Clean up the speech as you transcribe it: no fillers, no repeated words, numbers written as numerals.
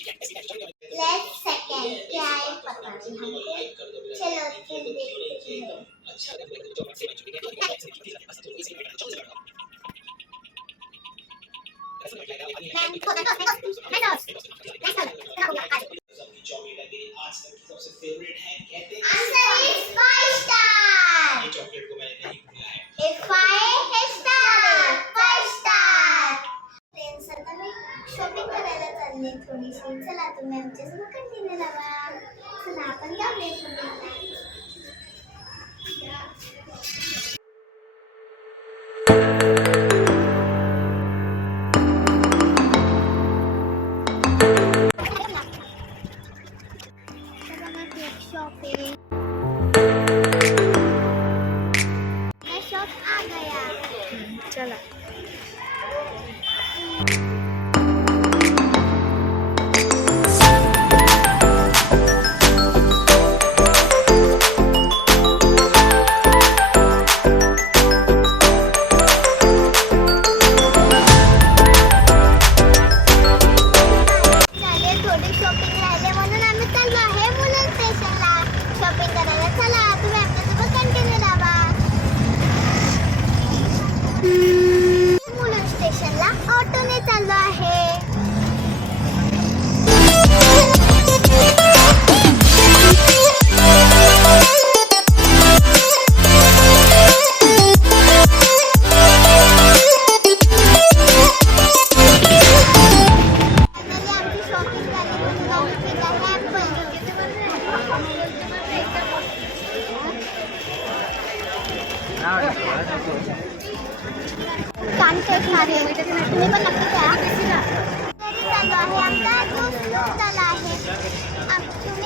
Let's second क्या है पता नहीं हमको। चलो फिर देखते हैं। Answer is 5 star. ये चॉकलेट को मैंने नहीं भूला है। एक 5 स्टार 5 स्टार। फ्रेंड्स आता मी शॉपिंग करायला चालले थोडीशी। चला तुम्ही आमच्यासोबत कंटिन्यू राहा। चला आपण जाऊया शॉपिंगला। शॉपिंग मैं शॉप आ गया। चला चालेल थोडी शॉपिंग राहिले म्हणून आम्ही चाललो आहे मुलं स्टेशनला शॉपिंग करायला। चला तुम्ही आमच्यासोबत कंटिन्यू राहा। मुलं स्टेशनला ऑटोने चाललो आहे। आमची शॉपिंग झाली म्हणून आम्ही पिक आहे ॲपल। छान टेस्ट आहे। तुम्ही पण नक्की घ्या। घरी चाललो आहे आमचा दोस्त झाला आहे। तुम्ही